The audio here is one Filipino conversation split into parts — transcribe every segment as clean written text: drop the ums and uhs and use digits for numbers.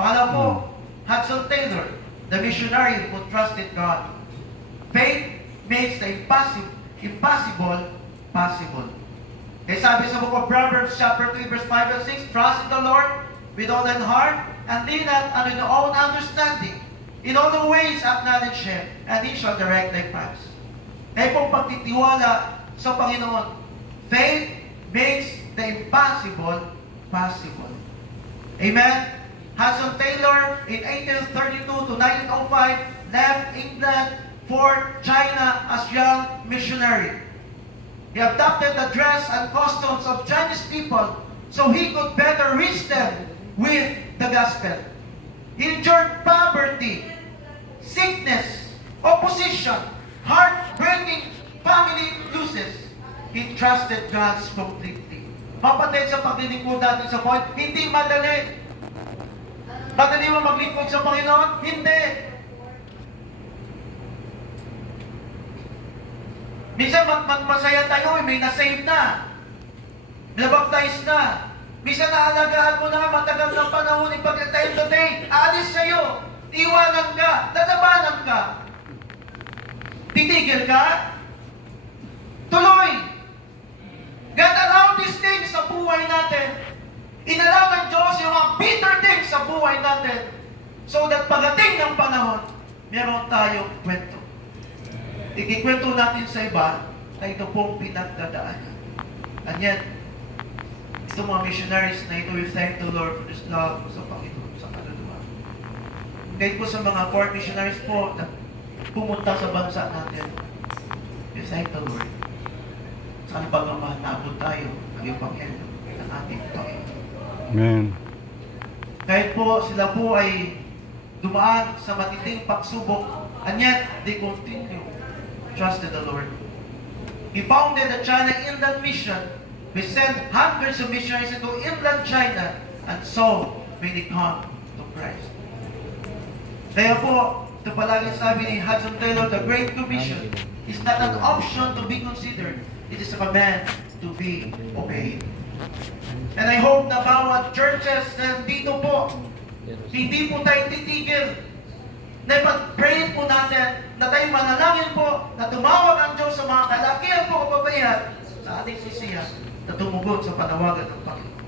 Pangalawa po, Hudson Taylor, the missionary who trusted God. Faith makes the impossible possible. Kaya sabi sa book of Proverbs chapter 3 verse 5 and 6, trust in the Lord with all thine heart and lean not on your own understanding. In all the ways acknowledge Him and He shall direct thy paths. Kaya pong pagtitiwala sa Panginoon, faith makes the impossible possible. Amen? Hudson Taylor in 1832 to 1905 left England for China as young missionary. He adopted the dress and customs of Chinese people so he could better reach them with the gospel. He endured poverty, sickness, opposition, heartbreaking family losses. He trusted God completely. Mapatid sa paglilingkod natin sa buhay, hindi madali. Madali mo maglingkod sa Panginoon? Hindi. Minsan masaya tayo, may na-save na. Na-baptize na. Minsan naalagaan mo na matagal ng panahon, pag at the end of the day, aalis sa'yo. Iwanan ka, lalabanan ka. Titigil ka? Tuloy! God allowed these things sa buhay natin. Inalaw ng Diyos yung mga bitter things sa buhay natin so that pagdating ng panahon, meron tayong kwento. Ikikwento natin sa iba na ito pong pinagdadaanan. And yet, itong mga missionaries na ito, we thank the Lord for this love sa Panginoon, sa kaluluwa. Kahit po sa mga foreign missionaries po na pumunta sa bansa natin, we thank the Lord. Saan pagmamahal naabot tayo ng Ebanghelyo ng ating Panginoon. Amen. Kahit po sila po ay dumaan sa matinding pagsubok, and yet they continue trusted the Lord. He founded the China Inland Mission. We sent hundreds of missionaries into inland China, and so many come to Christ. Kaya po, ito palagi sabi ni Hudson Taylor, the Great Commission is not an option to be considered. It is a command to be obeyed. And I hope na bawat churches na dito po, hindi po tayo titigil. Na ipag-pray po natin, na tayo manalangin po, na tumawag ang Diyos sa mga kalakihan po kababayan sa ating sisiya, na tumugon sa panawagan ng Panginoon.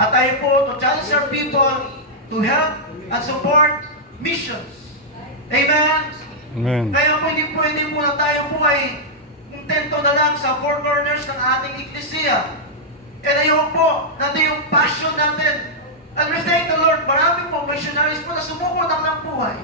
At tayo po to challenge our people to help and support missions. Amen? Amen. Kaya pwede po na tayo po ay kontento na lang sa four corners ng ating iglesia. Kaya yun po, nandun yung passion natin. And we thank the Lord, marami po missionaries po na sumuko ng buhay.